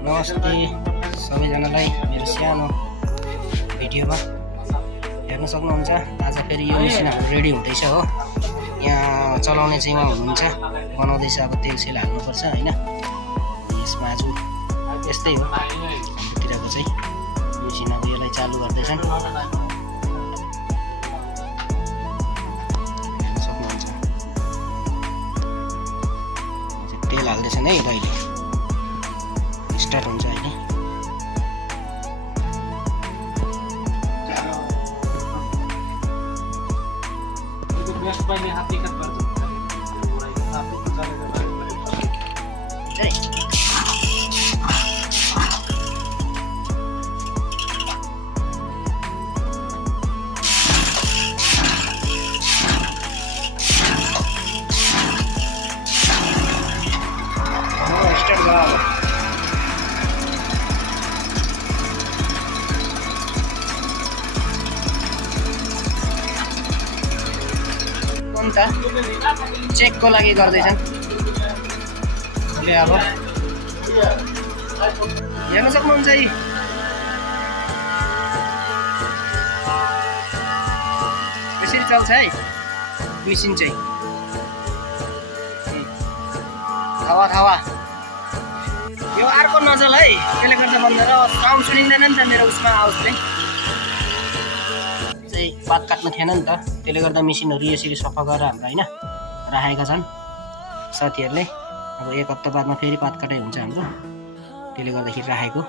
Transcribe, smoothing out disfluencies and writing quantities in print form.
नमस्ते सबैजनालाई मेरो सानो भिडियोमा हेर्न सक्नुहुन्छ। आज फेरि यो मेसिन हाम्रो रेडी हुँदैछ हो। यहाँ चलाउने चाहिँ उहाँ हुनुहुन्छ, बनाउँदैछ। अब तेल सेल हाल्नुपर्छ होइन। यसमा आज यस्तै हो हाम्रोतिरको चाहिँ मेसिन। अब यसलाई चालु गर्दैछन्, हेर्न सक्नुहुन्छ। तेल हाल्दैछन् है, अहिले स्टार्ट हुन्छ होइन। चेकको लागि गर्दैछन्। अब हेर्न सक्नुहुन्छ है, यसरी चल्छ है मेसिन चाहिँ। हावा यो अर्को नजल है, त्यसले गर्दा बन्द र साउन्ड सुनिँदैन नि त मेरो उसमा। आवाज चाहिँ पात काट्नु थिएन नि त, त्यसले गर्दा मेसिनहरू यसरी सफा गरेर हाम्रो होइन राखेका छन् साथीहरूले। अब एक हप्ता बादमा फेरि पात काटाइ हुन्छ हाम्रो, त्यसले गर्दाखेरि राखेको।